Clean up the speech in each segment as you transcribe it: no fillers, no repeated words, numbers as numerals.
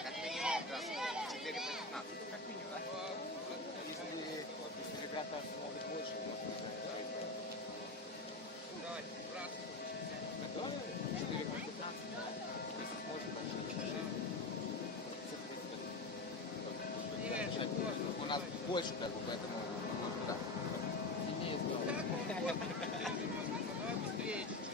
Как минимум, да, 4 по 15, как минимум, да? Если ребята смогут больше, давайте, брат. Готовы? 4 по 15, если сможет, у нас больше, как бы, поэтому можно, да. Сильнее сделать. Давай быстрее чуть-чуть.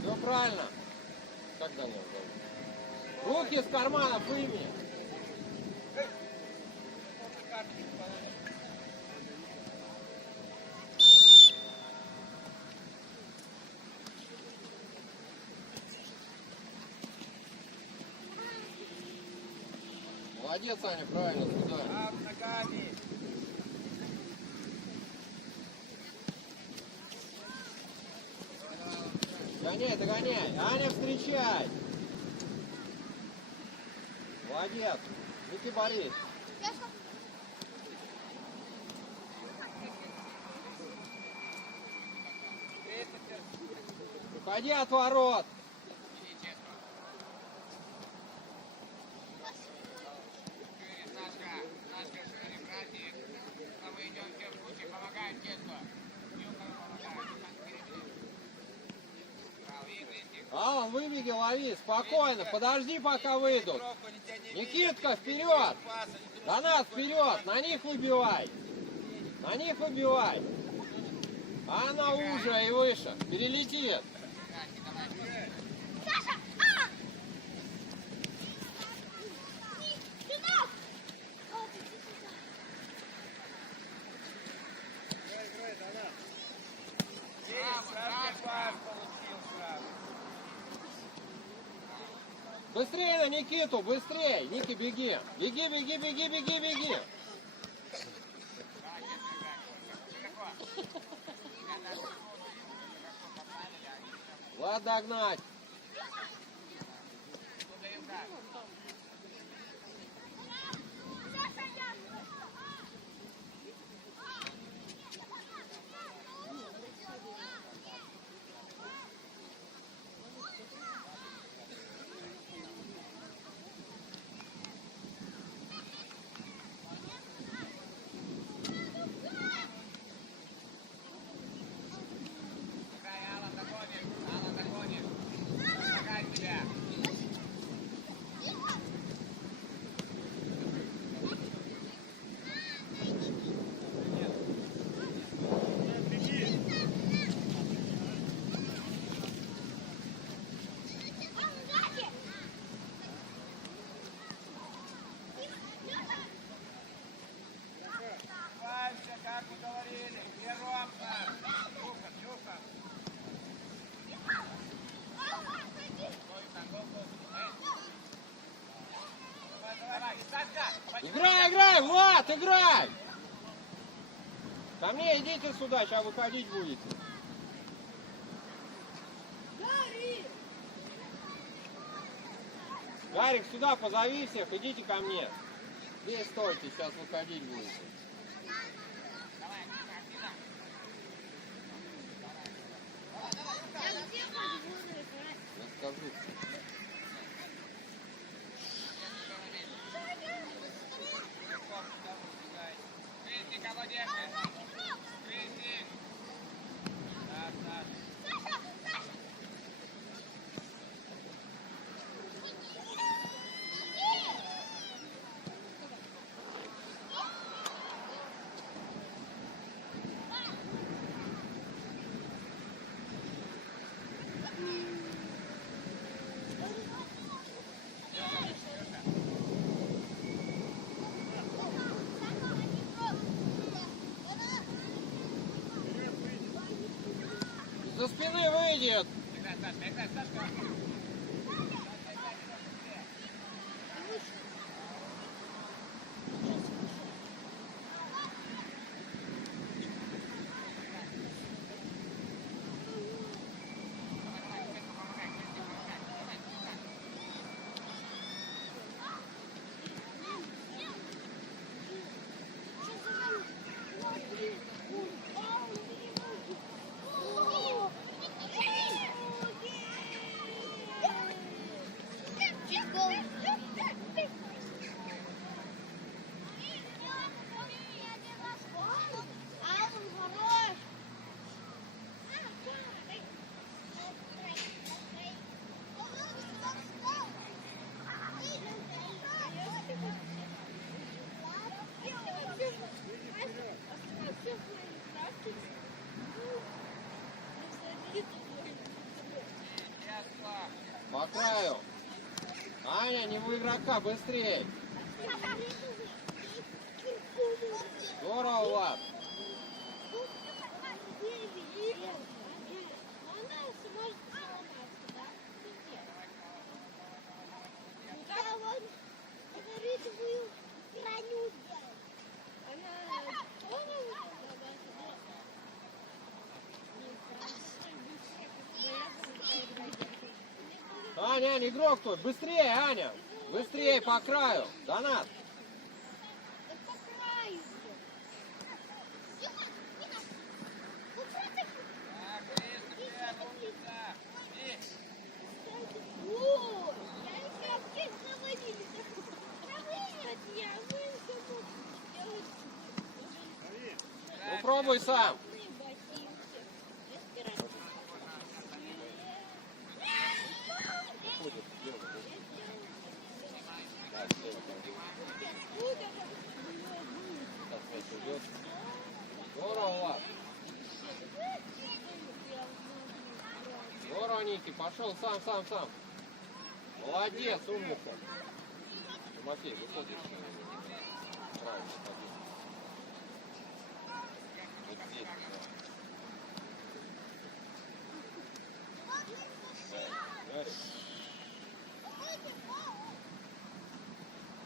Все правильно. Как Данил зовут? Руки с карманов выйми. Молодец, Аня, правильно, сюда. Ногами. Догоняй, догоняй. Аня, встречай. Молодец. Ники, Борис. Уходи от ворот. Алан, выбеги, лови, спокойно, подожди, пока выйдут. Никитка, вперед! Донат, вперед, на них выбивай. На них выбивай. А она уже и выше, перелетит. Быстрее на Никиту, быстрее! Ники, беги! Беги, беги, беги, беги, беги! Ладно, догнать! Играй, играй, Влад, играй! Ко мне идите сюда, сейчас выходить будете. Гарик, сюда позови всех, идите ко мне. Здесь стойте, сейчас выходить будете. Я скажу. со спины выйдет. По краю. Аня, не в игрока, быстрее. Здорово, Влад. Аня, Аня, игрок твой, быстрее, Аня. Быстрее по краю. Донат. Ну, пробуй сам. Здорово, Влад. Здорово, Ники. Пошел сам. Молодец, умница. Тимофей, выходишь. Правильно, ходи. Вот здесь.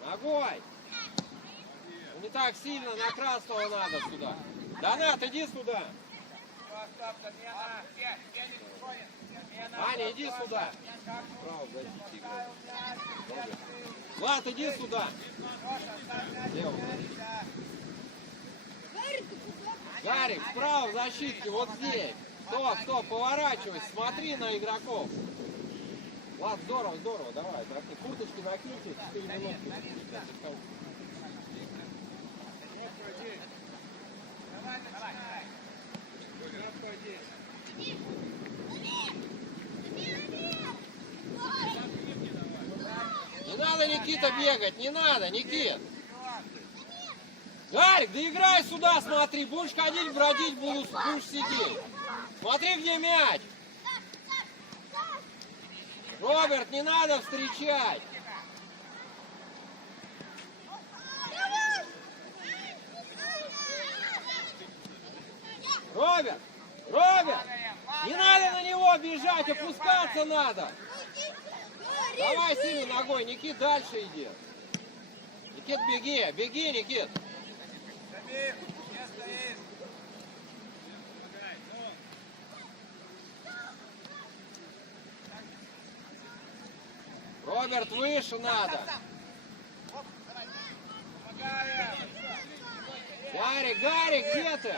Да. Ногой! Не так сильно, на красного надо сюда. Донат, иди сюда. Аня, иди сюда. Право, Влад, иди сюда. Лево. Гарик, справа в защитке, вот здесь. Стоп, поворачивайся, смотри на игроков. Влад, здорово, давай. Курточки накиньте, 4 минутки. Не надо, Никита, бегать, не надо, Никит. Гарик, да играй сюда, смотри, будешь ходить, бродить, будешь сидеть. Смотри, где мяч. Роберт, не надо встречать. Роберт, не надо на него бежать, опускаться надо. Давай сильно ногой, Никит, дальше иди. Никит, беги, Никит. Роберт, выше надо. Гарик, где ты?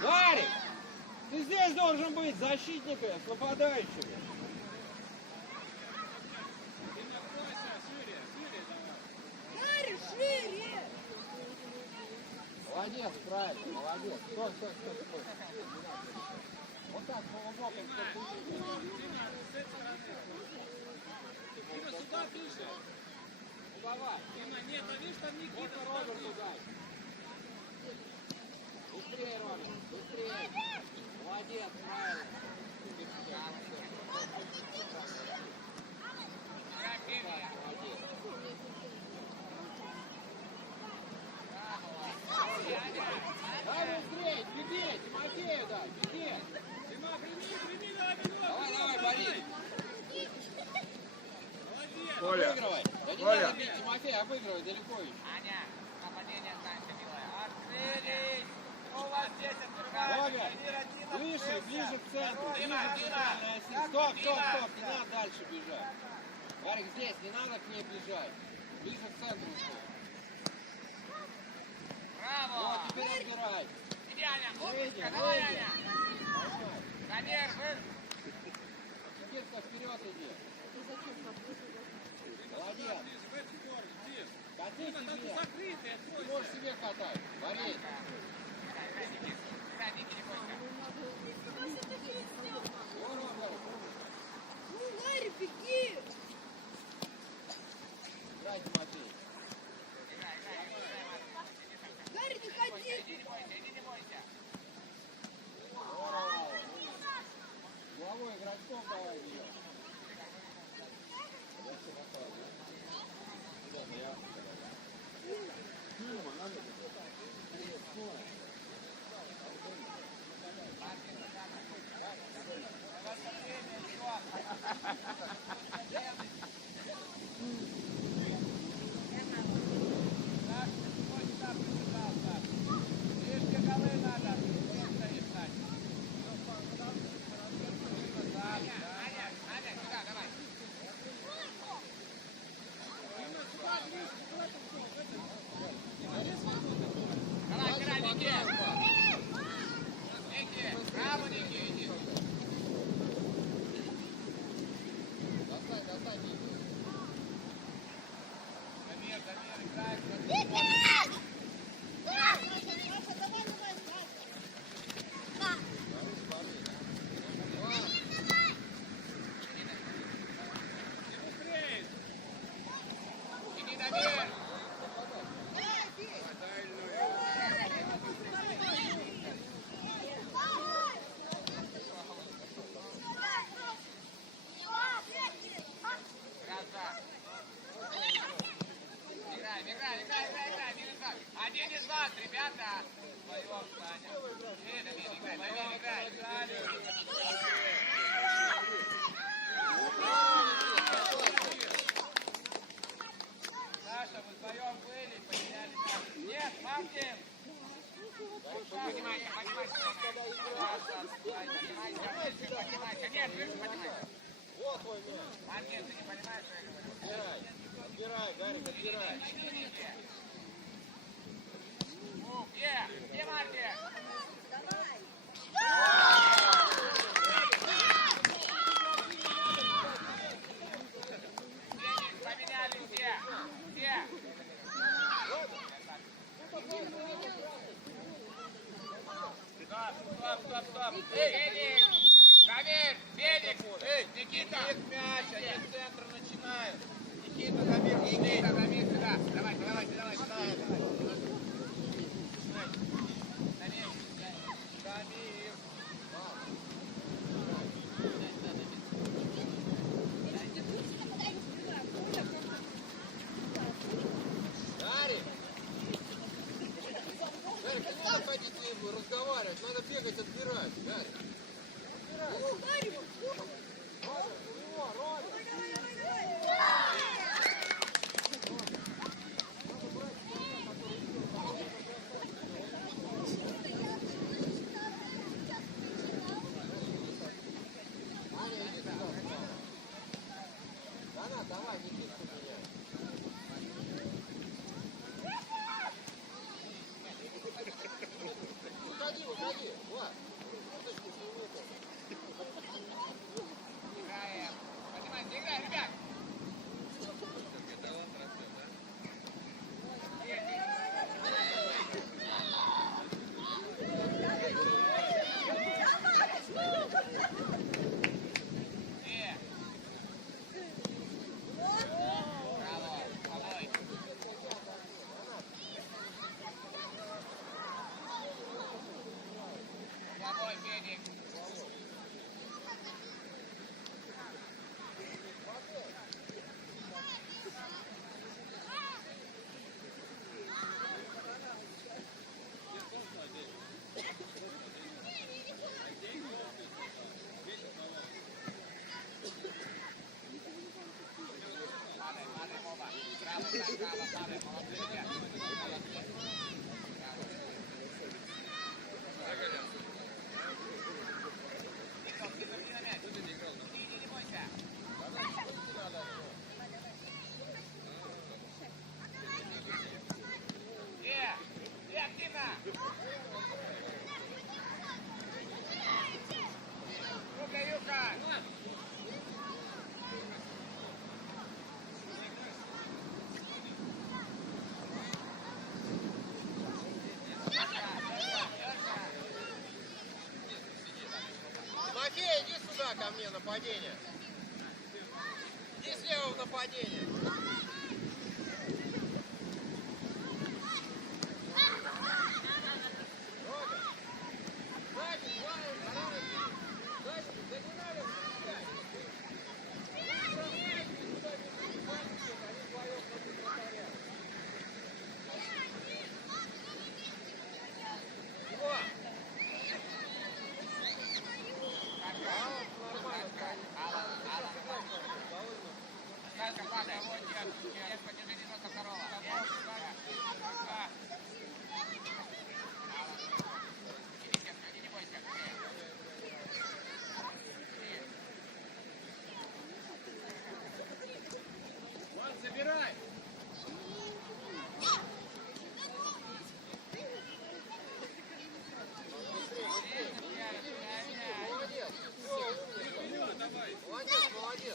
Гарик, ты здесь должен быть защитником с нападающими. Молодец, правильно, молодец. Стой. Вот так, полубоком. Сюда ближе. Давай. Нет, а видишь, там Никита. Вот Роберт туда. Быстрее, Роберт, быстрее. Молодец, правильно. Давай быстрее, беги, Тимофею, да, беги. Обыгрывай. Да не Коля. надо бить, Тимофей, обыгрывай далеко еще. Аня, нападение Санька, милая. Открылись! Что у вас здесь открывается? Ровер, ближе, ближе к центру, ближе к центральной оси. Стоп, стоп, стоп, не надо дальше бежать. Варик, здесь, не надо к ней бежать. Ближе к центру. Браво! Вот, теперь отбирай. Иди, Аня, Выйди, опуска, давай, выйди. Аня! Поймай. Дамир, вы... Никитка, вперед иди. Молодец. Кати себе. Ты можешь себе катать. Варить. Играй, Никит. Играй, Ники, не бойся. Здорово. Ларри, беги! Играй, Тимофей. Играй, Марк. Ларри, не ходи! Иди, не бойся, иди, не бойся. Здорово. Головой игроков давай бьем. Давай, играй, Ники. Ники, браво, Ники, иди. Достань, достань, Ники. Дамир, играй. Иди, Дамир. Играй, Мирослав. Один из вас, ребята. Вдвоем, Саня. Дамир, играй, Дамир, играй. Саша, вы вдвоем были, потеряли мяч. Нет, Мартин. Поднимайся, поднимайся. Нет, выше поднимайся. Вот твой мяч. Мартин, ты не понимаешь, что я говорю? Отбирай, отбирай, Гарик, отбирай. Где Мартин? Поменяли где? Стоп. Феник! Дамир! Феник! Эй, Никита! Мяч, они с центра начинают. Никита, Дамир, сюда! Давай! Гарик! Гарик, не надо ходить с ним разговаривать, надо бегать, отбирать. Гарик. Ларри, Давай, Никитку меняй. Выходи, Влад. Играем! Поднимайся, играй, ребят! Браво! Помой! Помой, Феник! нападение. Иди слева в нападение. Санька, падай. Нет, подержи немного второго. Иди, не бойся. Вон, забирай. Молодец. Все, умница. Молодец, молодец.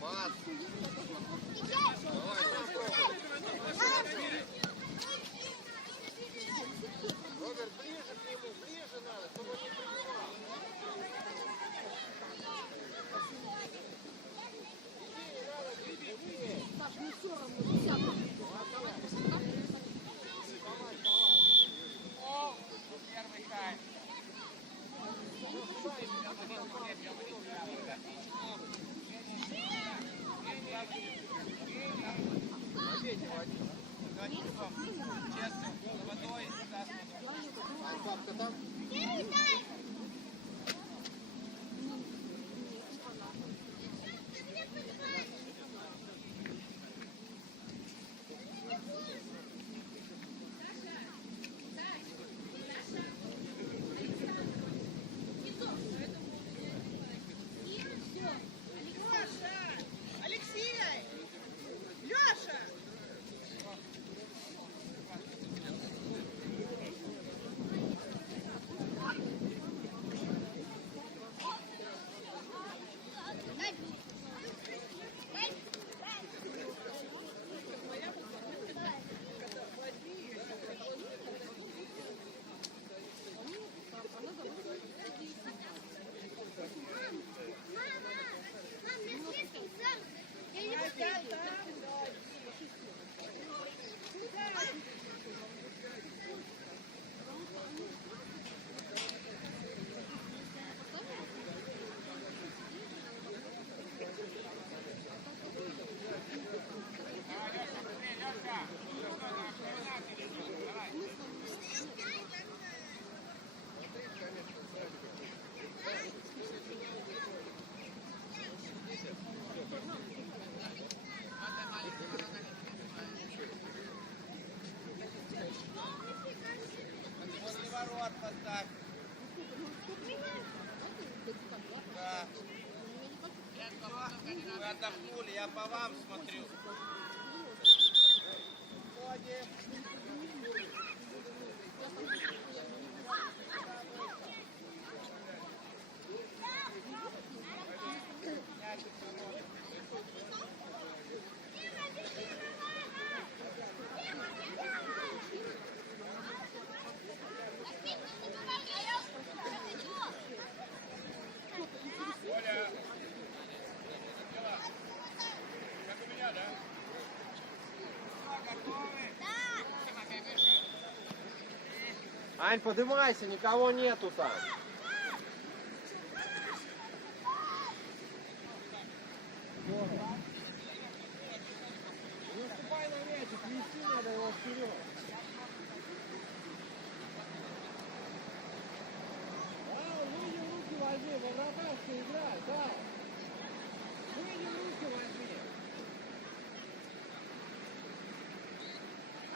Пас. Давай, сам пробуй. Роберт, ближе к нему, ближе надо, чтобы он не принимал. Иди, не надо, быстрее. Паш, ну все равно, десятка. Давай. О, первый тайм. Ответь, молодец. Честно, за водой. А папка там? Алексей! Леша! Возле ворот поставь. Да. Вы отдохнули, я по вам смотрю. Ходим. Ань, поднимайся, никого нету там. Не уступай на мячик, вести надо его вперед. Да, выйди руки возьми, во вратарской играй, да. Выйди руки возьми.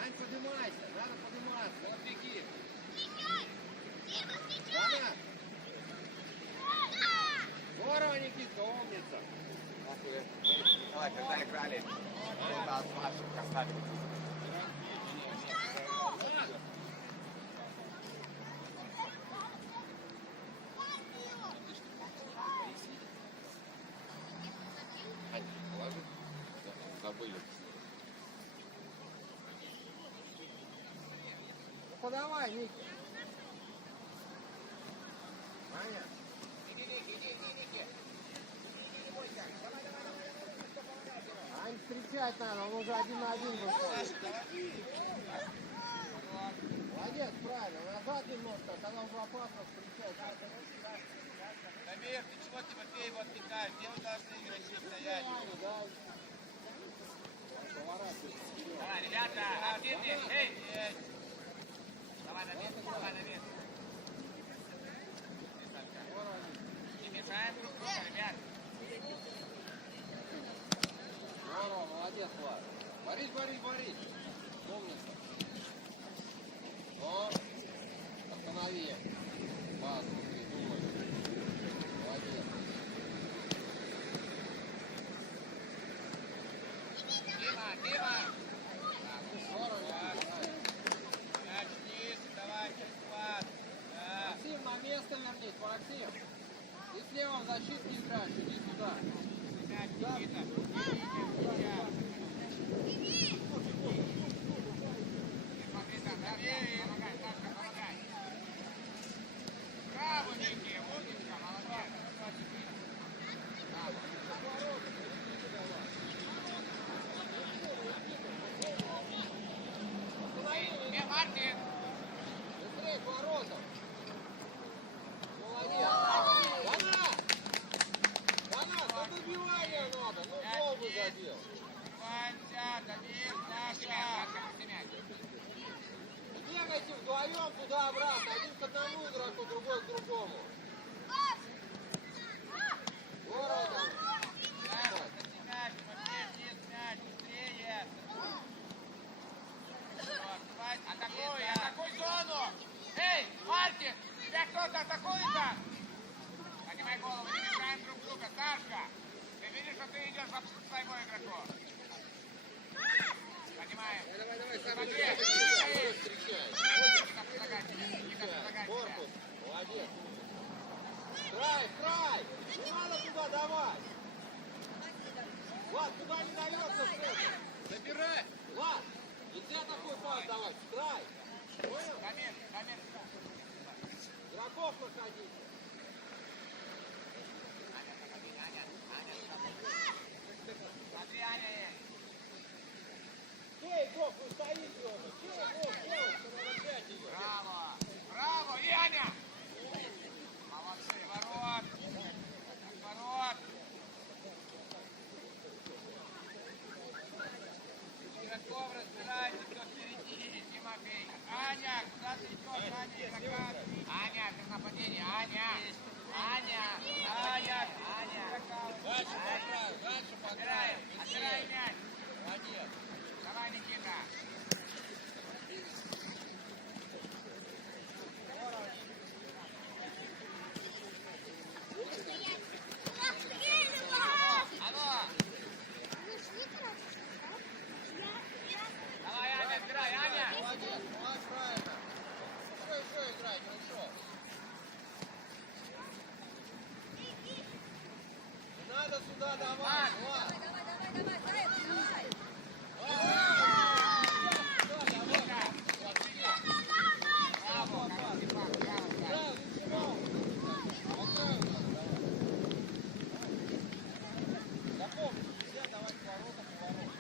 Ань, поднимайся, надо подниматься. Вот беги. Даня. Здорово, Никитка, умница. Давай, когда играли, ребята с вашим красавицей. Положи. Забыли. Ну подавай, Ники. Ань, встречать надо, он уже 1 на 1 выходит. Молодец, правильно. Назад немножко, когда уже опасно встречать. Дамир, ты чего Тимофей его отвлекаешь? Где вы должны игроки стоять? Давай, ребята, активнее. Эй! Давай на место, давай на место. Не мешаем друг другу, ребят. Здорово, молодец, Влад. Борись, борись, борись. Умница. Но останови. Пас, ты думаешь. Молодец. Дима, Дима! Здорово. Мяч вниз, давай, через пас. Да. Максим, на место вернись, Максим. Ты слева в защиту не играешь, иди сюда. Мяч, Никита. Смотри там, да? Помогай, Сашка, помогай. Браво, Ники, умничка, молодец. Эй, Мартин! Быстрее к воротам. Молодец. Донат, да добивание надо. Ну, гол бы забил. Вася, Дамир, Пусти мяч, Саша. Сашка, пусти мяч. Бегайте вдвоем туда-обратно. Один к одному игроку, другой к другому. Здорово там. Саша, мяч, Тимофей, вниз, мяч, быстрее. Вот, давай, Атакуй, атакуй зону! Эй, Мартин, тебя кто-то атакует-то? Поднимай голову, не мешаем друг друга. Сашка, ты видишь, что ты идешь по своему игроку? Поднимаем. Давай, Смотри, встречай. Никита, предлагай тебе, Никита, предлагай тебе. Корпус. Молодец. Край. Не надо туда давать. Влад, туда не дается с этим. забирай. Влад, нельзя такой пас давать. Край. Понял? Дамир. Игроков находите. Смотри, Аня есть. Где игрок? Вы стоите оба. Где игрок? Делать, что надо взять ее. Браво, и Аня! Молодцы, Ворот. Ворот. Игроков разбирайте, кто впереди. Тимофей. Аня, куда ты идешь? Аня, игрока. Аня, ты в нападении, Аня! Дальше по краю, дальше по краю. Отбирай мяч. Молодец. Давай, Никита. Алло! Давай, Аня, отбирай, Аня! Молодец, правильно. Еще играй, хорошо. Не надо сюда давать, Влад. Браво, хороший пас, браво. Запомни, нельзя давать ворота поворот.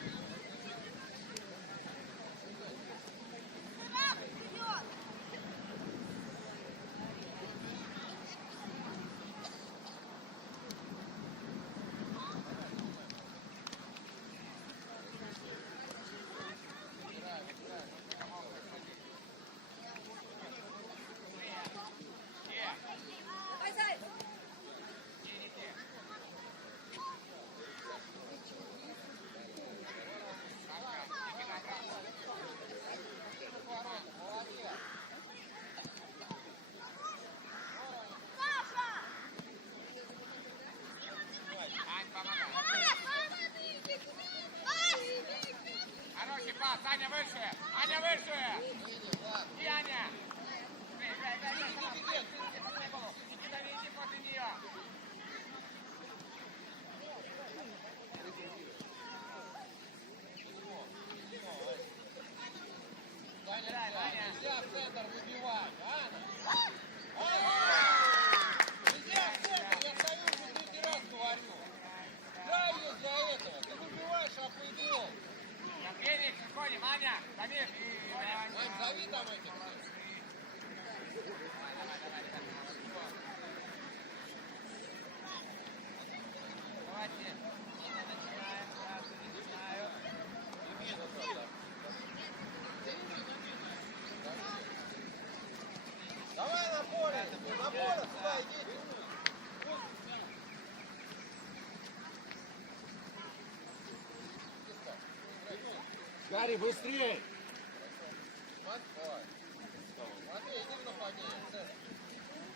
На поле, сюда идите. Гарри, быстрее! Матвей, иди в нападение.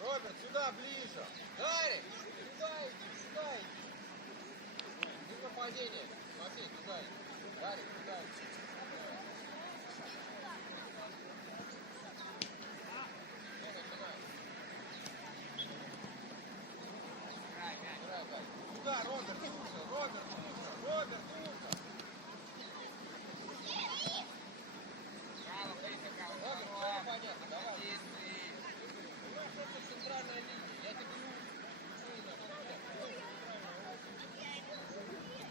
Роберт, сюда ближе. Гарри, сюда иди, сюда иди. Иди в нападение. Матвей, туда иди. Гарри, туда иди. Сюда, Роберт, нужно, Роберт, нужно, Роберт, нужно. Право, близко, право, Роберт, право. все понятно, давай. Позиции. Понимаешь, это центральная линия. Я тебе говорю,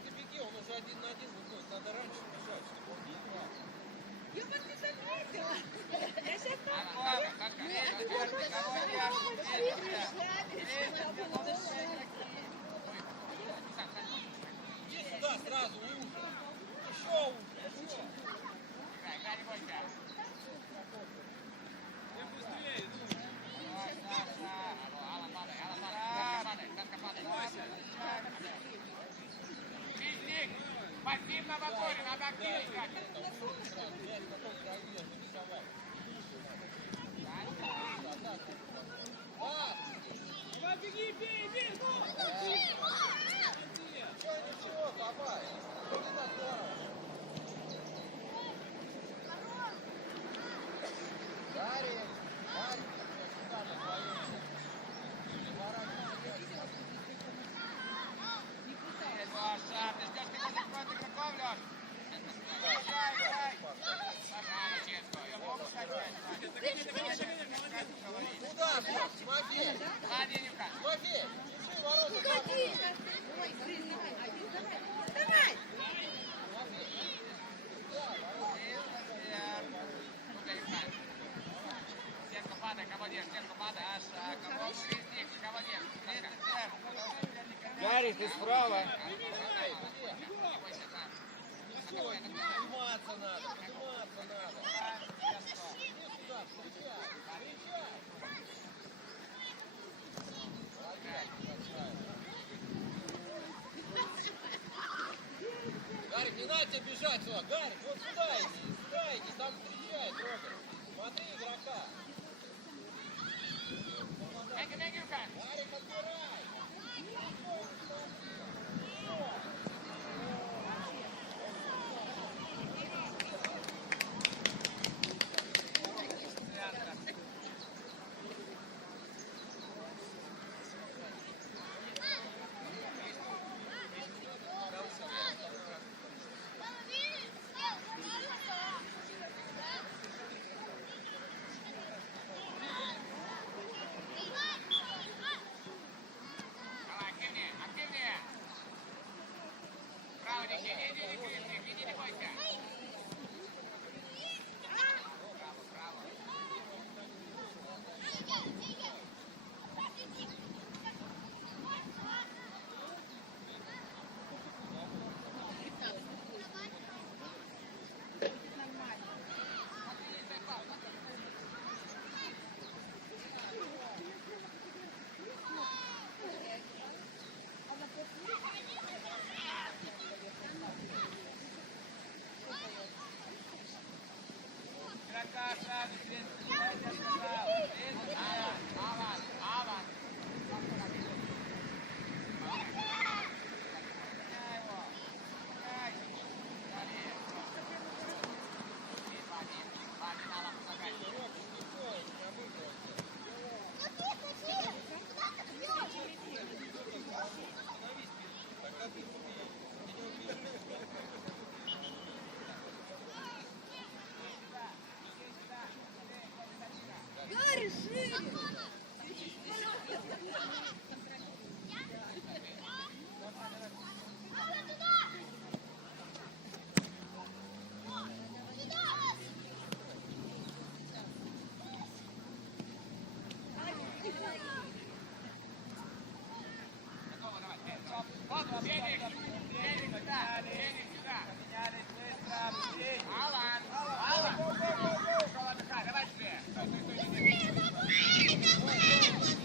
ты беги, он уже 1 на 1 выходит. Надо раньше бежать, чтобы он не играл. Я вас не заметила. Я сейчас там Ладно, как конечно, держи, кого Иди сюда сразу, уже. Еще уже. Играй, играй, не бойся. Давай, Саша. Алла, падай, Сашка, падай. Лизник, спасибо на моторе, надо активно играть. беги, бей, бей, Ничего, бабай. Не так здорово. Гарри, Гарри, сюда на свою. Саша, ты ждешь какого-то игроков, Леш? Играй. Ага, честно. Я могу сказать. Куда, Бог, Тимофей? Ладненько. Тимофей, держи ворота. Ой, давай. Стенку падай, кого держишь, стенку падай. Аша, кого лизник, кого держишь. Гарри, ты справа. Не бойся, Саша. Подниматься надо, подниматься надо. Иди сюда, встречай, встречай. Гарри, не надо тебе бежать сюда. Гарри, вот сюда иди, там встречает, Роберт. Смотри игрока. Беги, Ка. Гарри, подбирай. Давай, активнее. Право, иди, не бойся. Право. Игрока, сразу, Аван. Гарри, шире. Денег сюда. Поменялись быстро. Алан. Давай быстрее. Стой.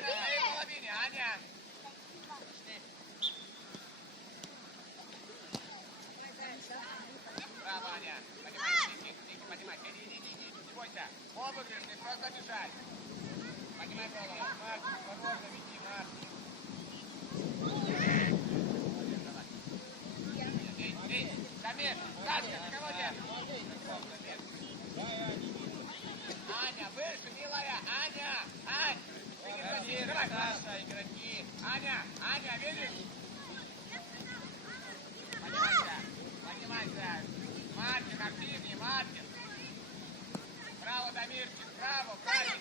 на своей половине, Аня. Браво, Аня. Поднимай, иди. Не бойся. Обыгрыш, ты просто бежать. Поднимай голову. Марк, осторожно, веди, Марк. Эй, Дамир, Сашка, ты кого нет? Аня, выше, милая, Аня, Ань. Дамир, Давай, Саша, игроки. Аня, видишь? Поднимайся. Мартин, активнее, Мартин. Браво, Дамирчик, браво, правильно.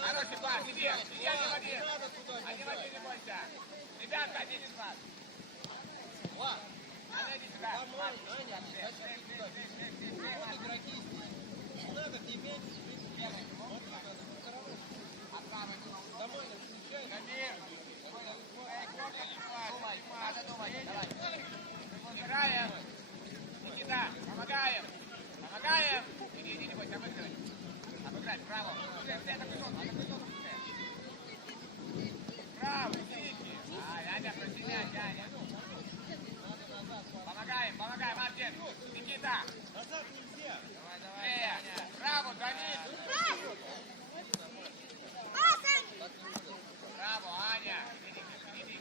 Хороший пас, иди, один в один. Один в один, не бойся. Ребята, один из вас. Аня, иди сюда. Вот игроки здесь. Не надо тебе. Домой не включай. Дамир. Надо думать, давай. Играем. Никита, помогаем. Иди, не бойся, обыгрывай. Обыграть, браво. Браво, Ники. Аня, просинять, Аня. Помогаем, Мартин. Никита. Назад нельзя. Давай, браво, Давид. Браво, Аня. Иди.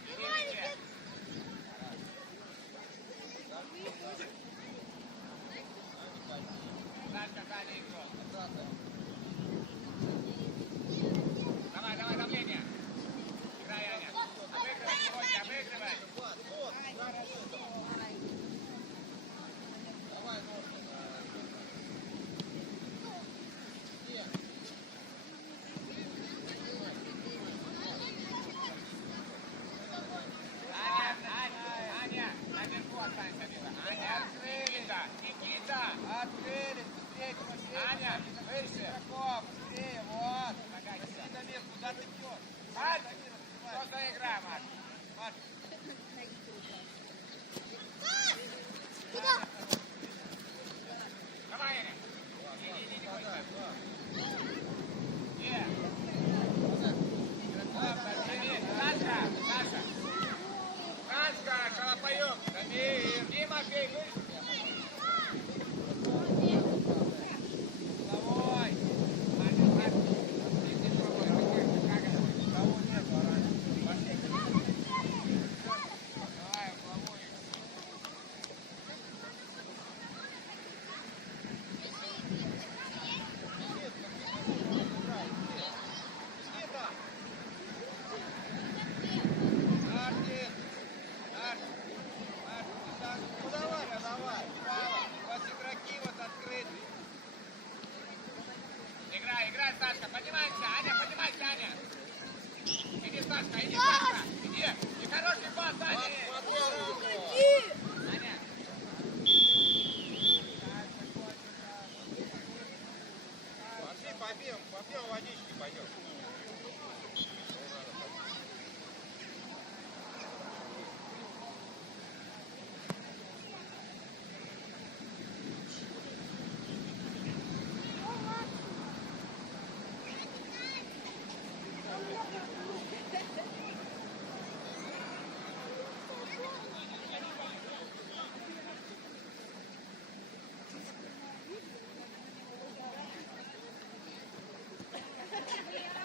Сашка, сзади игрок. Давай, давление. Играй, Аня. Обыгрывай. Давай, ножки. Аня, наверху останься, мила. Аня, Никита. Открылись, быстрее, Тимофей. Аня, выше. Игроков, быстрее, вот. Дамир, куда ты идешь? Мартин, что за игра, Мартин? Давай, Аня. Иди, не бойся. Сашка, Шалопаёк. Тимофей, выше. Головой. Мартин. Иди, пробуй. Как это? Кого нет, Пошли. Давай, головой. Никита! Мартин! Ну давай, давай! У вас игроки вот открыты! Играй, Сашка, поднимайся, Аня! Иди, Сашка, иди! И хороший пас, Аня! Аня! Пошли, попьем водички, пойдем. Yeah.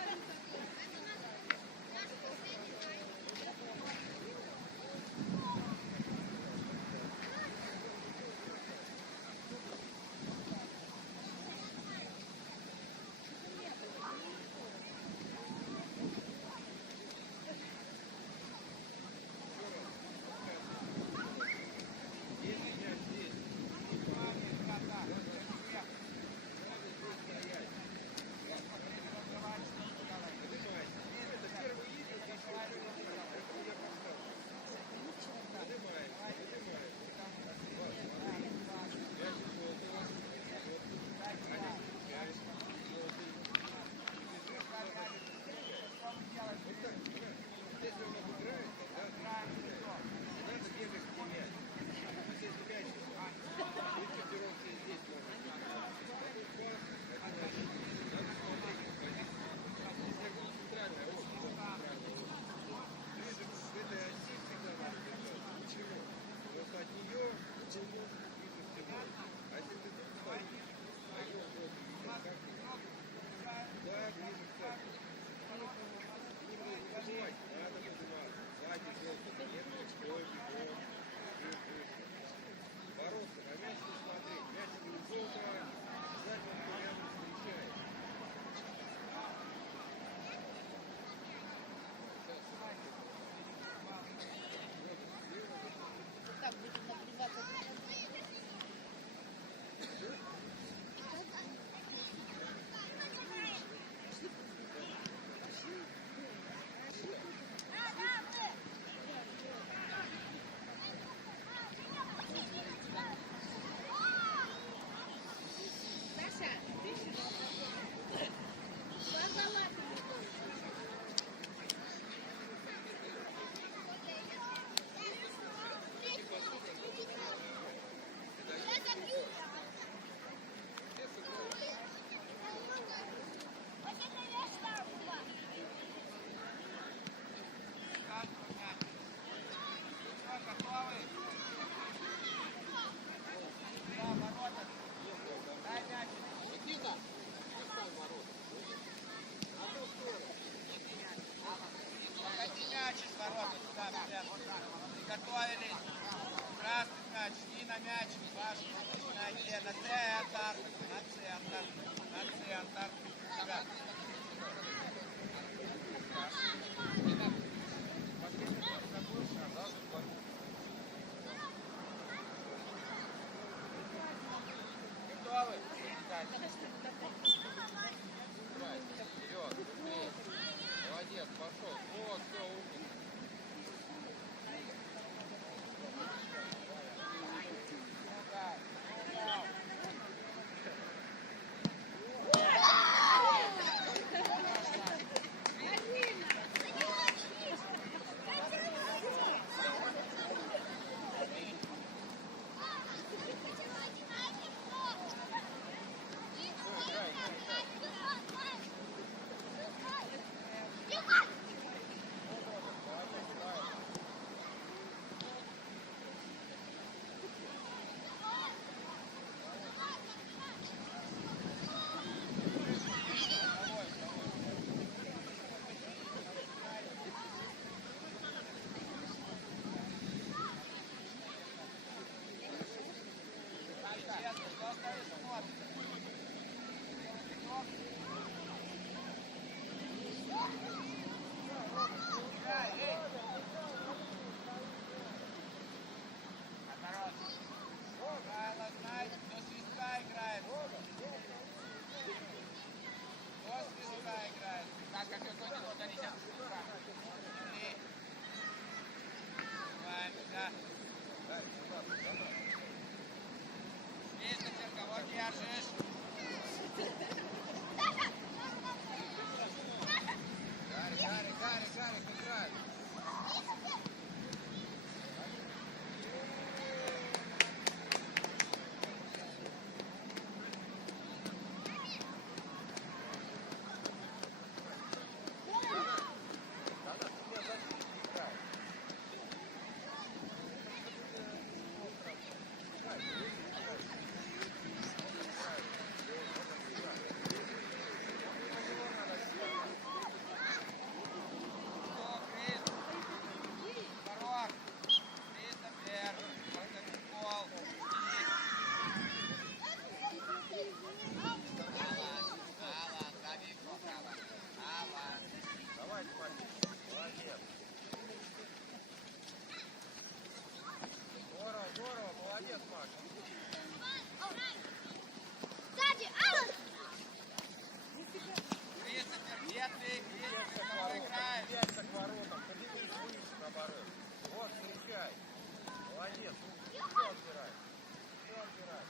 ворота. Дай мяч. Никита! Обходи мяч из ворот сюда, в центр. Приготовились. Красный мяч, шли на мяч. Паш, начинайте на центр. На центр. На центр. Ребят. Готовы? Вперед, быстрее. Молодец, пошел. Вот, все, умница. Гарик, играй. Здорово, молодец, Маша. Сзади, Алан! Кристофер, где ты? Кристофер, играешь? Пять к воротам, поднимись выше, наоборот. Вот, встречай. Молодец, все отбирай. Все отбирай.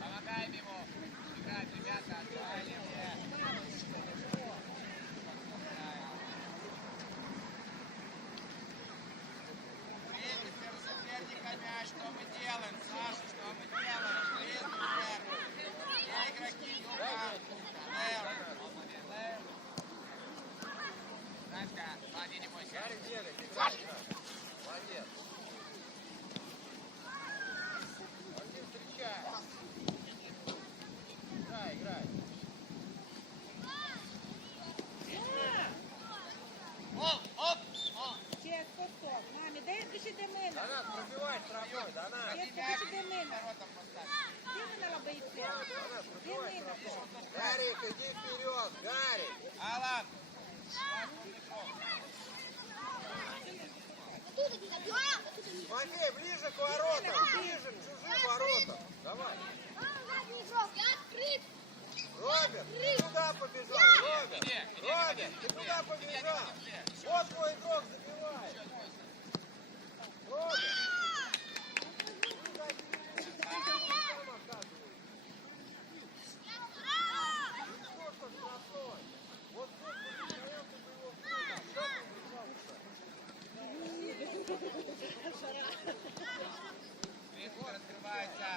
Помогаем ему играть, ребята, отбирайте мне. Кристофер, соперника мяч, что мы делаем? Саша, что мы делаем? Кристофер, где игроки? Ну-ка. Лев. Санька, молодец, не бойся. Гарик бегает, играй, играй. Молодец. Молодец, встречай. Играй, играй. Чесно, стоп. Мамі, де пиши до мене? Донат, пробивай штрафной, Донат. Чесно, пиши до мене. Воротам поставь. Де вона боїться? Донат, Де пробивай мене? штрафной. Гарик, иди вперед, Гарик. Алан. Матвей, ближе к воротам, ближе к чужим воротам. Давай. Я открыт! Роберт, ты куда побежал? Роберт, Роберт, ты куда побежал? Вот твой игрок забивает. Роберт. Виктор открывается.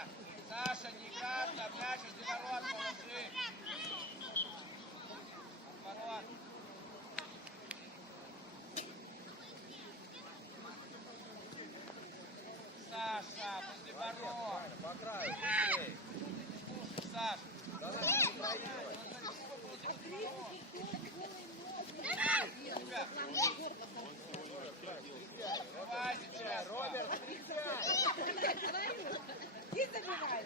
Саша, не красный, мяч из ворот положи. Ворот. Саша, ворот. По краю, быстрее. Слушай, Саш. Донат, не проигрывай. Ребят, давай сейчас. Роберт, встречай. И забивай.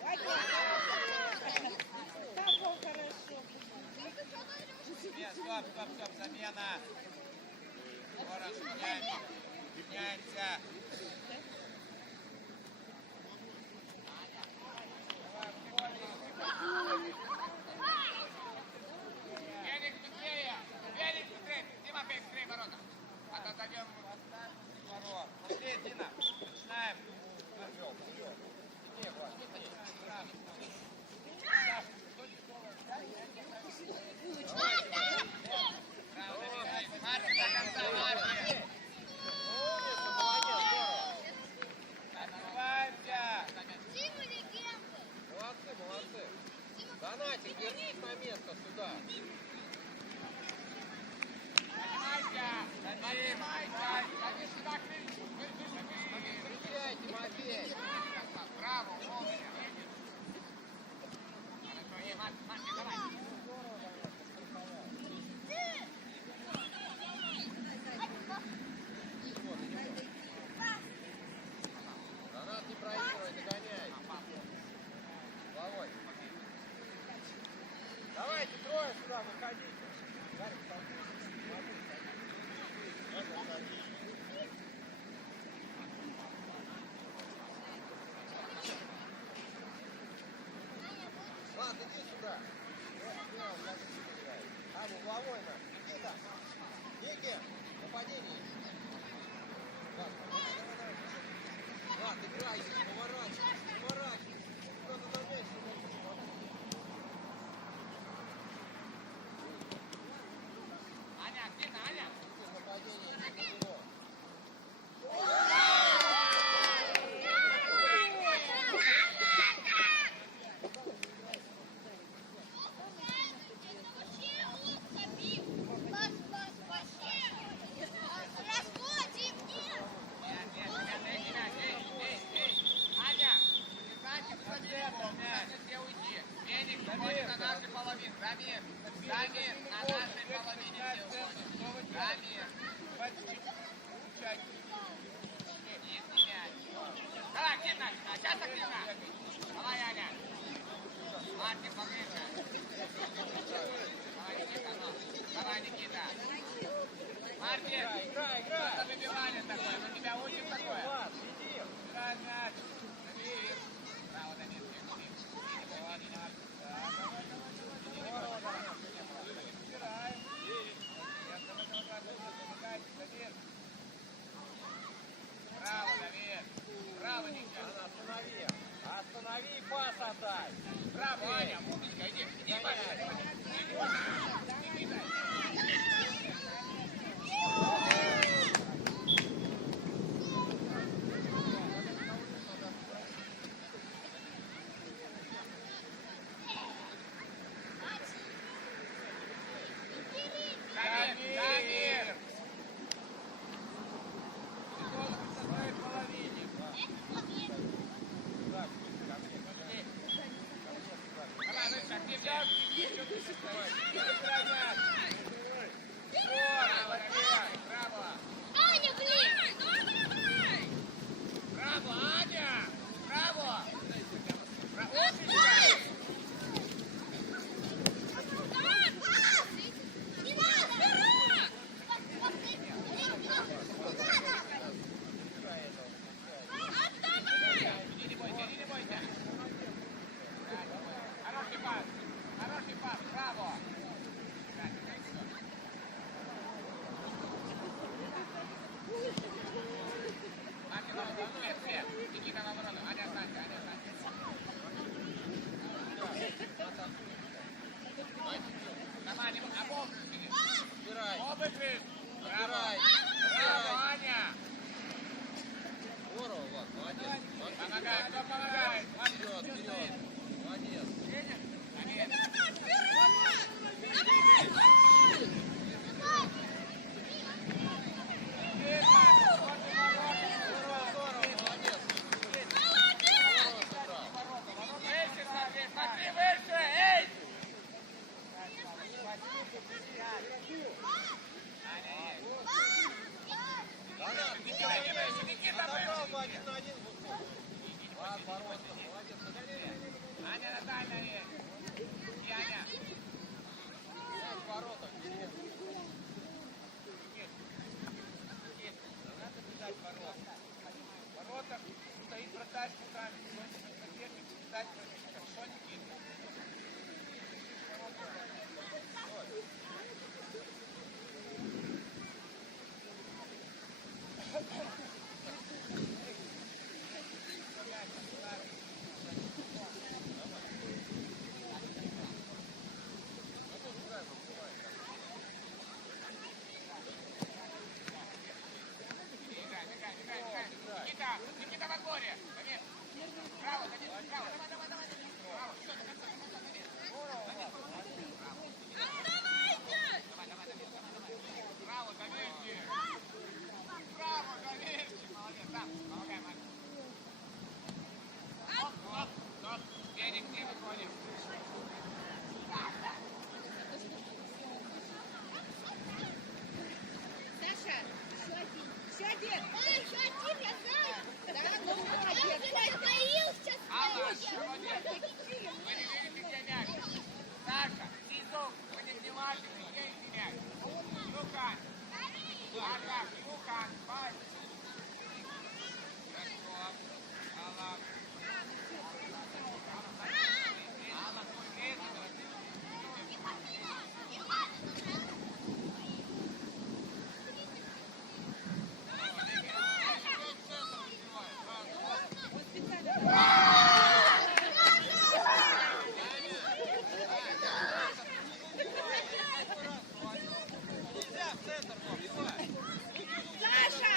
Как вам хорошо. Нет, стоп, замена. Ворон, меняемся. Веник быстрее! Веник быстрее! Тимофей, быстрее ворота! Отойдем. Ворот. Быстрее, Дина. Начинаем. Вперед, вперед. Иди, Влад, иди. Марти до конца, Марти! Открываемся. Дима легенда. Молодцы, молодцы. Донатик, вернись на место сюда. Поднимайся! Поднимайся! Ходи сюда, Встречай, Тимофей. Браво, молодец! Хорошо, и Марти, давай! Донат, не проигрывай, догоняй. Головой. Давайте, трое сюда, выходите. Гарик, Влад, иди сюда. Аня, головой на. Никита. Ники, нападение. Влад, давай. Влад, играй, поворачивай. Надо на мяч, Аня, активно, Аня! нападение не повело. Аня, не значит, что все уйти. Веник уходит на нашей половине. Замир на нашей половине все уходит. Замир. Есть мяч. Давай, активно. Сейчас активно. Давай, Аня. Марти, поближе. Давай, Никита. Давай, Никита. Марти, что-то выбивание такое. Мы тебя учим такое. Влад, иди. Играй мяч. Дамир. Браво, Дамир. Браво, Дамир. Браво, Никита. Останови. Останови и пас отдай. Браво, Аня. Умничка, иди. Иди, Ваня. Никита. Дамир. Ты должен быть на своей половине. Давай, выше, активнее. Играй мяч. Браво, Дамир. Браво. Аня, блин! Браво, Аня. Браво. Браво. Не надо! Иди, не бойся. Хороший пас, браво. Марти, свет. Никита на ворота. Аня, останься. Давай, обыгрыш. Убирай. Обыгрыш. Браво. Убирай. Браво, Аня. Здорово, Влад, молодец. Помогай. Вперед. Молодец. Дамир. Здорово, молодец. Аня, Наталья, и Аня. Ворота. Надо бежать в ворота. В воротах стоит вратарь с руками. Соперник бежать против. Что Никита? Никита в отборе. Давид. Браво, Давид, браво. Давай. Браво, все, до конца. Давид. Браво, Давид. Браво, Давид. Молодец, сам. Помогай, Макс. Стоп. Берег не выходим. Саша, еще один. Еще один, я знаю. Да, ну молодец. Я стоил сейчас. Алла, молодец. Вы не видите, где мяч. Саша, снизу, будь внимательны, есть мяч. Юхан. Ага, Юхан, бай. Хорошо. Алла. Алла, твой медленно. Он специально. Саша,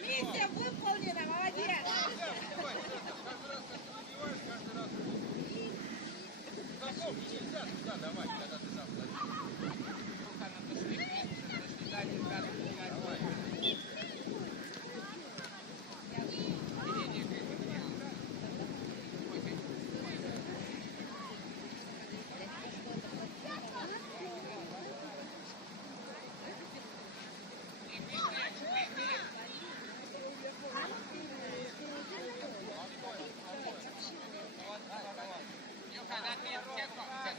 миссия выполнена, молодец. Нельзя туда давать, когда ты сам Юхан, отошли к месту, подожди, дайте сразу бежать. Юхан, ответ, секунд.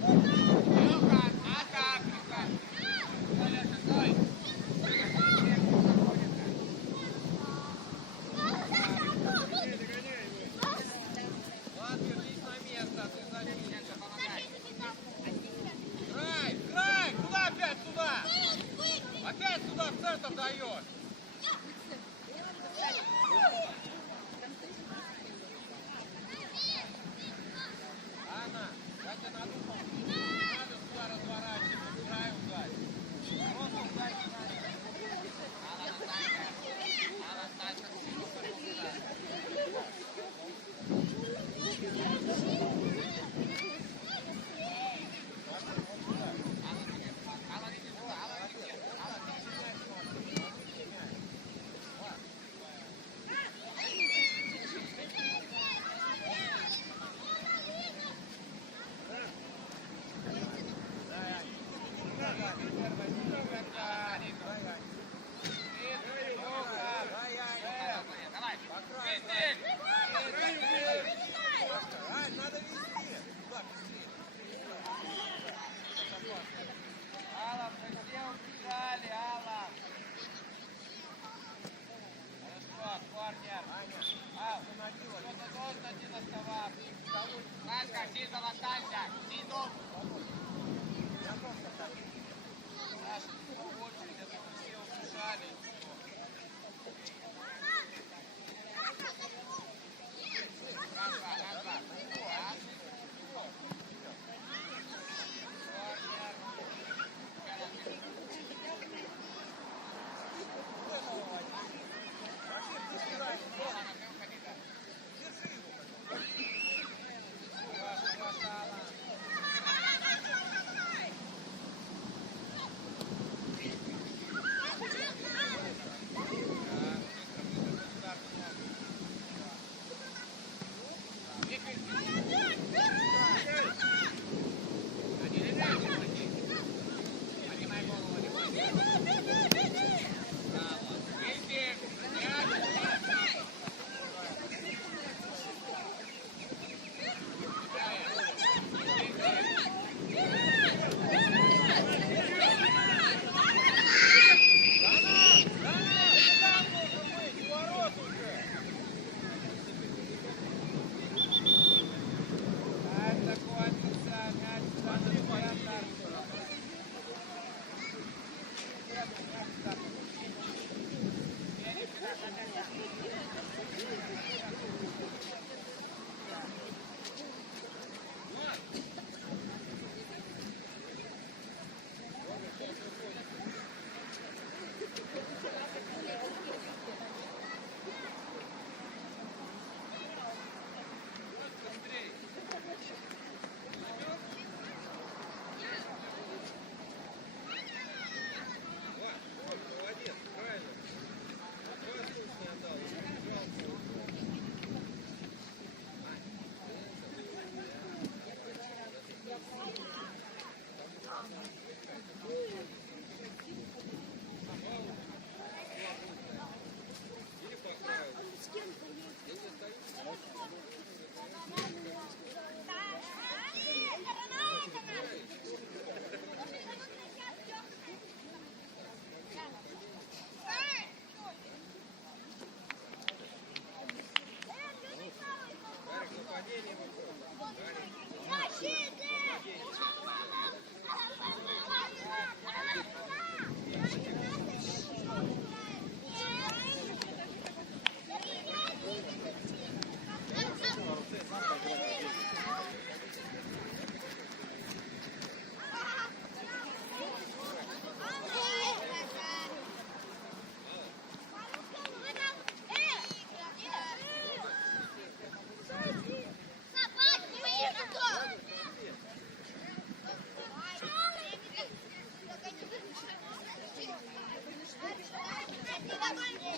Юхан, атака. Стой. Ладно, вернись на место, ты забил. Помогай. Край! Куда опять туда? Опять туда в центр даешь. Анна, я тебе надо помнить. Не надо сюда разворачиваться, край ударь. Просто ударь край. Давай. Рай, надо везти. Туда, быстрее. Алла, мы все убежали, Алла. Хорошо, корнер. Ал, кто-то должен один оставаться. Сашка, Сизов, останься. Сизов. Саша, ты в очередь, а то мы все убежали. Раз. Корнер.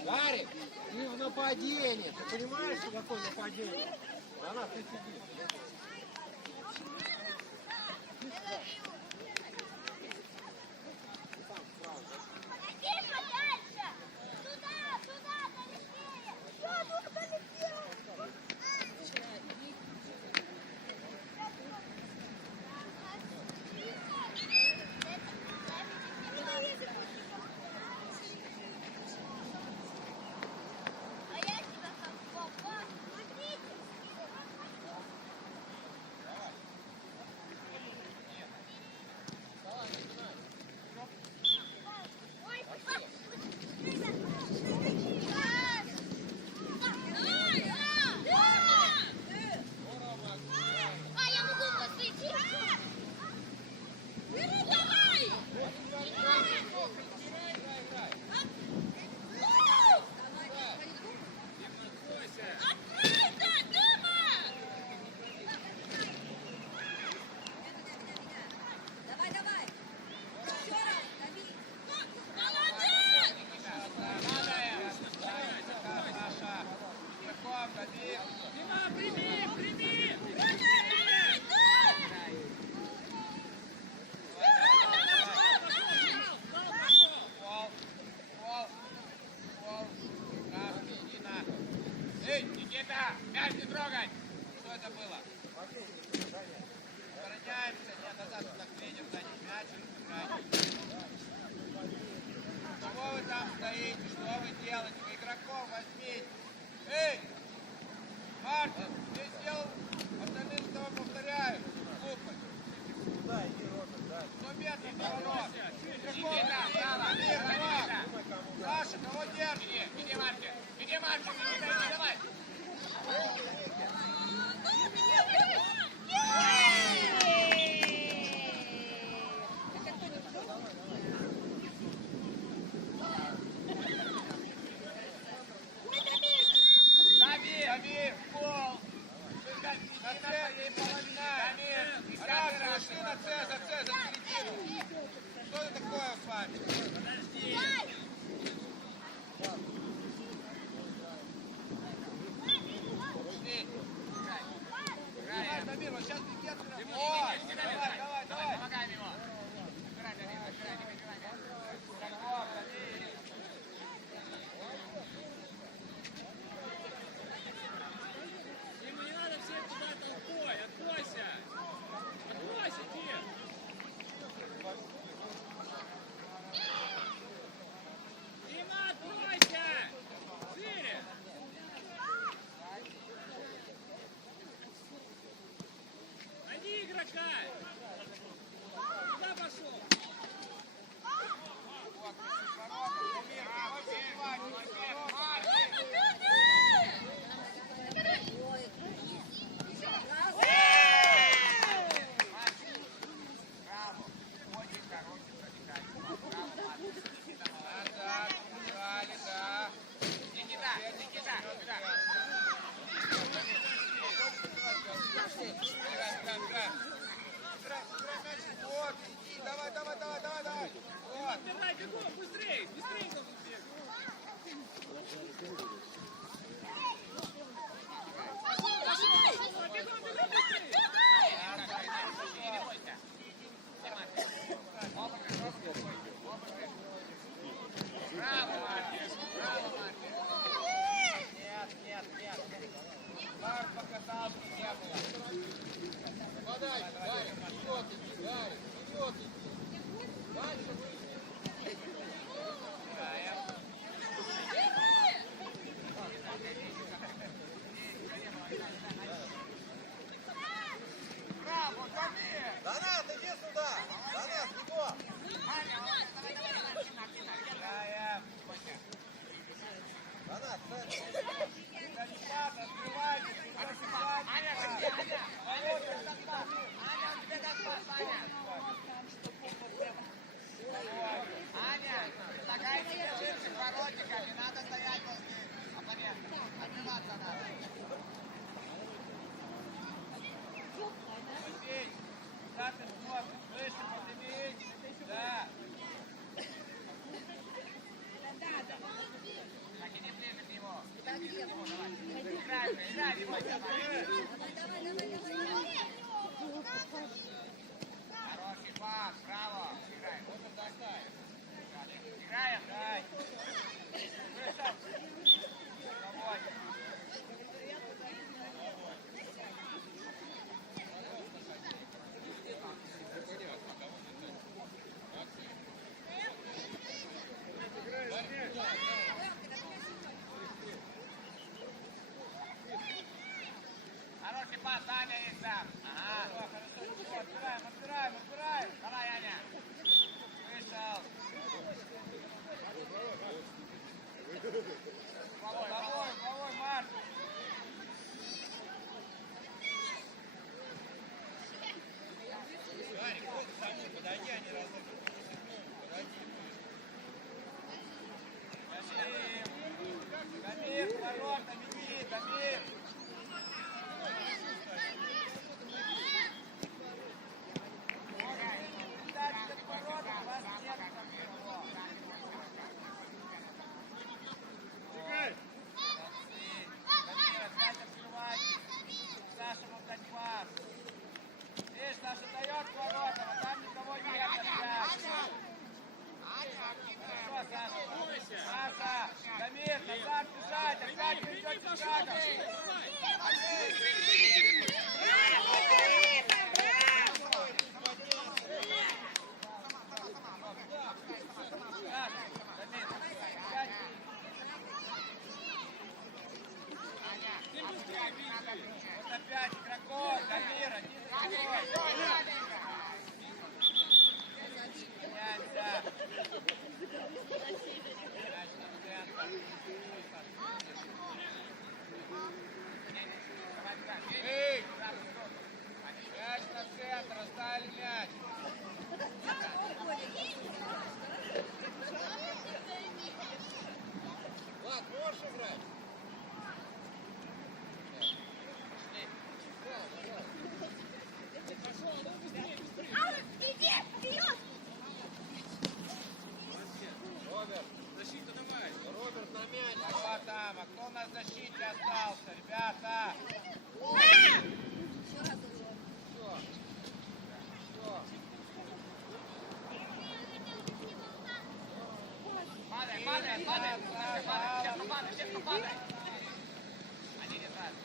Гарик, ты в нападении. Ты понимаешь, что такое нападение? Она, ты сиди. Эй, Никита, мяч не трогать! Что это было? Обороняемся, не назад, так тренер за ним мяч играть. Чего вы там стоите? Что вы делаете? Вы игроков возьмите. Эй! Мартин, ты сделал, остальные с тобой повторяют. Глупость. Куда иди, Роберт, да. 100 метров до ворот. Никита, право, Никита! Саша, кого держишь? Иди, Мартин! Иди, Мартин! Никита, иди, давай! Дамир, гол! На Ц ей помогай! Раша, ушли на Ц, за середину! Что это такое с вами? Подожди! Ушли! Играй, Дамир, вот сейчас пикет. Ему, Ой, иди, давай! помогаем ему! Играй, Дамир, играй, не переживай. Ему не надо всех туда толпой, откройся! Откройся, Тим! Дима, откройся! отбирай, бегом, быстрей, быстрей должен бегать. Бегом, бегом, быстрей. Браво, Мартин! Браво, Мартин! Нет. Марк показал, что не было. Подайте, Гарик, вперед иди, Гарик, вперед иди. Дальше выйди. Браво, Дамир! Донат, иди сюда. Донат, бегом. Играем. Донат, центр. Станислав, открывайтесь. Аня, тебе даст пас, Аня! Аня, предлагай себе ширше воротика, не надо стоять возле оппонента. Отбиваться надо. Матвей, куда ты смотришь? Выше подними. Да. Так, иди ближе к нему. Играй, играй, не бойся. Хороший пас, браво. Играй. Играем. Дай. Вышел. Свободен. Хороший пас, Аня есть там. Ага. Хорошо. Отбираем. Давай, Аня. Вышел. Головой, Марк. Подойди, а не Дамир, ворота, беги, Дамир. Дальше к воротам, вас нет. Дамир, опять открывать. Саша, вот дать пас. Видишь, Саша дает к воротам, а там никого нет. Хорошо, Саша. Саша, Дамир, назад бежать, опять придете шагом. Вот опять игроков, Дамир, один игрок. Меняемся. Эй! Мяч на центр, оставили мяч. Влад, можешь играть? Иди, вперед! Роберт, Защита давай. Роберт на мяч. А там, а кто у нас в защите остался, ребята? Все. Падай. Детка, падай. Они не знают.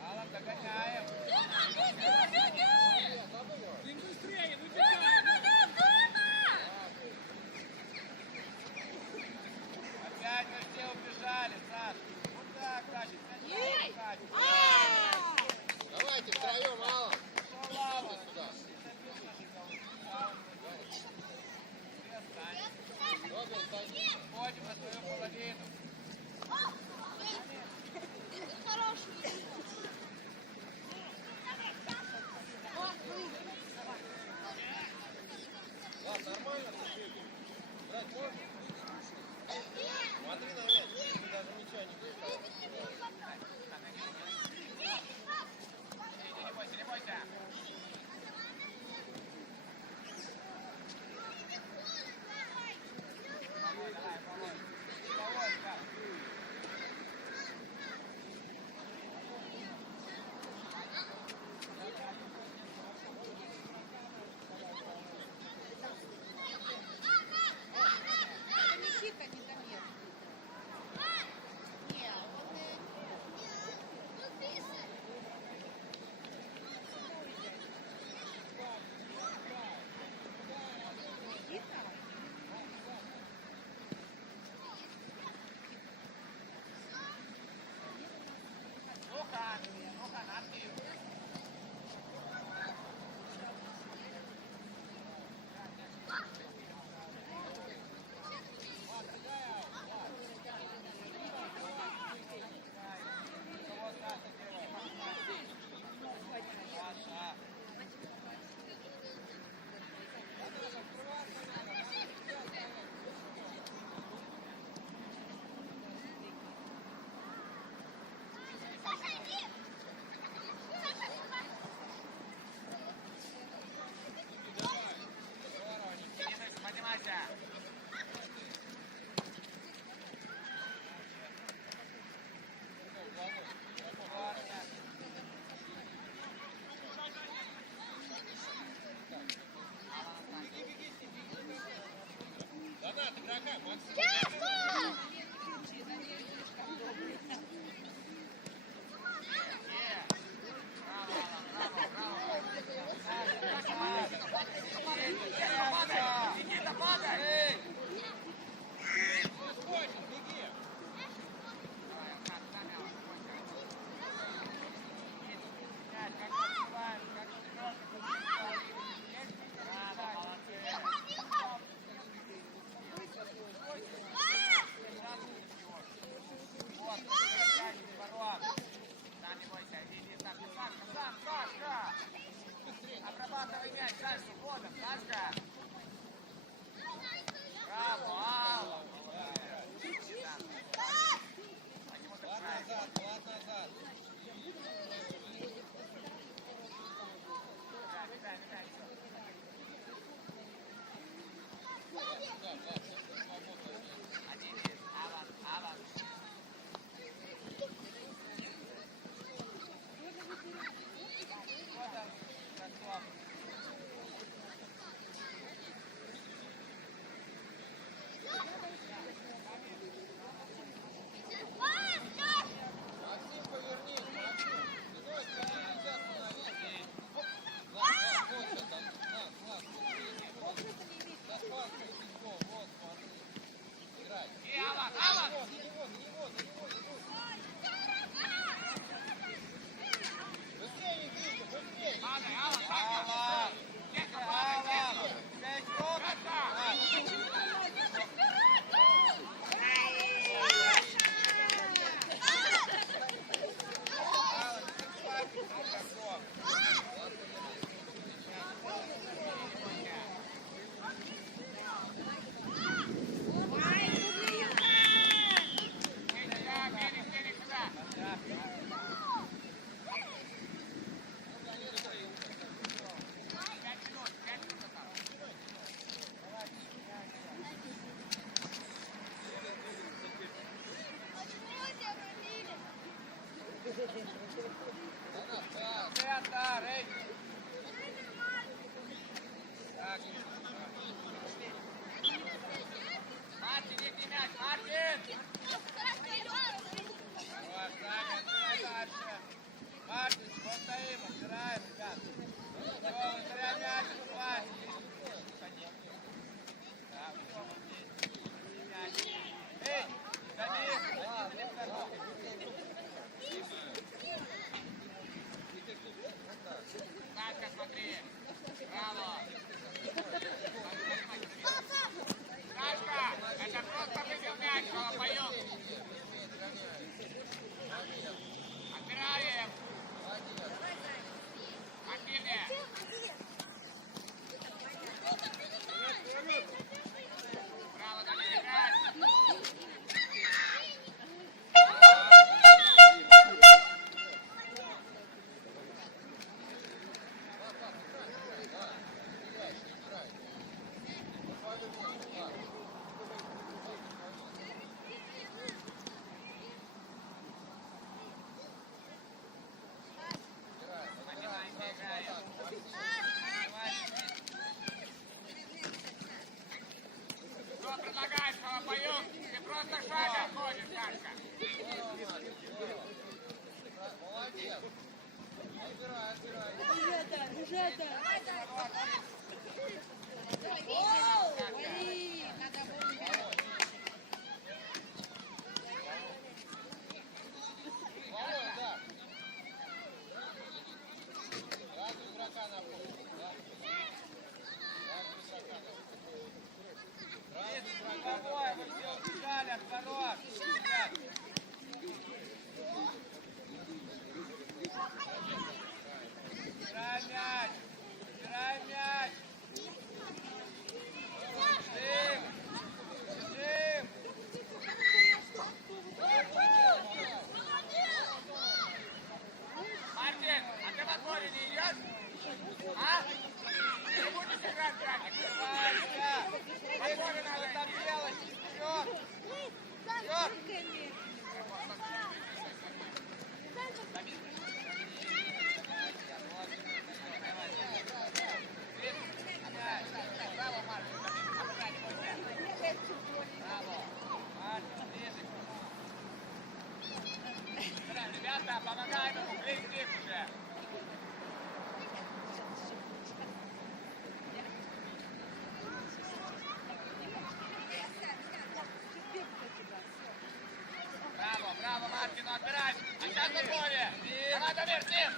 Алан, догоняем. Им быстрее, выбегай. Играть можно? Смотри на мяч, ты даже ничего не пытался. Не бойся, не бойся. Давай, Володь. Володь, да. Никита не замер. Ну-ка, на ты. Поднимайся. Донат, игрока, Максим. Никита, падай! Беги. Обрабатывай мяч, дальше, ходом, Сашка. Браво, Алла. Влад назад, Влад назад. Бегай, один есть, Алан. Вот он, Ростов. Максим, повернись, Максим. Спиной к тебе нельзя становиться. Вот, вот, вот, вот, просто шагом ходишь, Сашка. Молодец. Отбирай, отбирай. Уже это. Ой, надо было. Володя, да. Сразу игрока на пол. Да. Сразу игрока на пол. Сразу игрока на пол. Вы все убежали от ворот. Ребят. Убирай мяч. Убирай мяч. Бежим. Бежим. Мартин, а ты в отборе не идешь? А? Ты будешь играть, братик? Вася. Что там делать? Вперед. Вперед. Браво, Мартин. Обыграй, не бойся. Браво. Мартин, ближе. Ребята, помогаем ему, коллектив уже. Браво, браво, Мартину, отбирай. Отдай на поле. Давай, Дамир, Тим.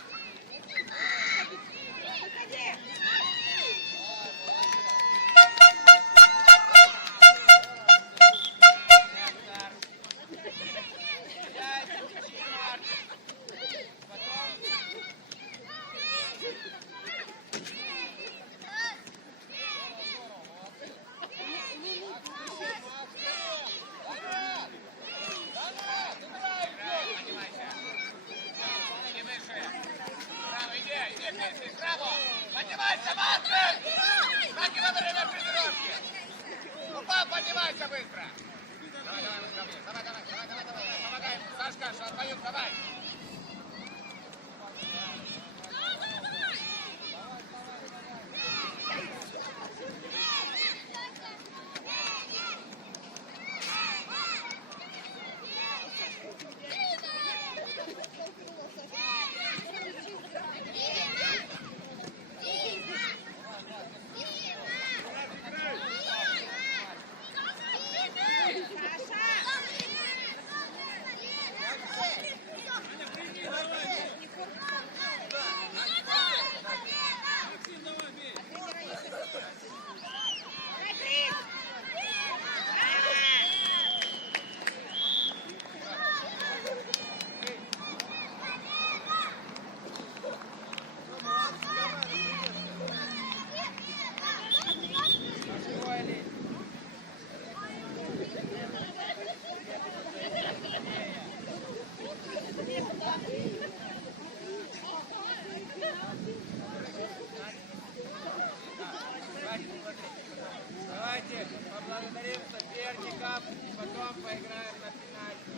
Поднимайся. Иди выше. Браво, иди, Крис, браво. Поднимайся, Мартин. Так и во время тренировки. Упал, поднимайся быстро. Давай, помогай. Сашка, что отбоюк, давай. Давайте поблагодарим соперников и потом поиграем на пенальти.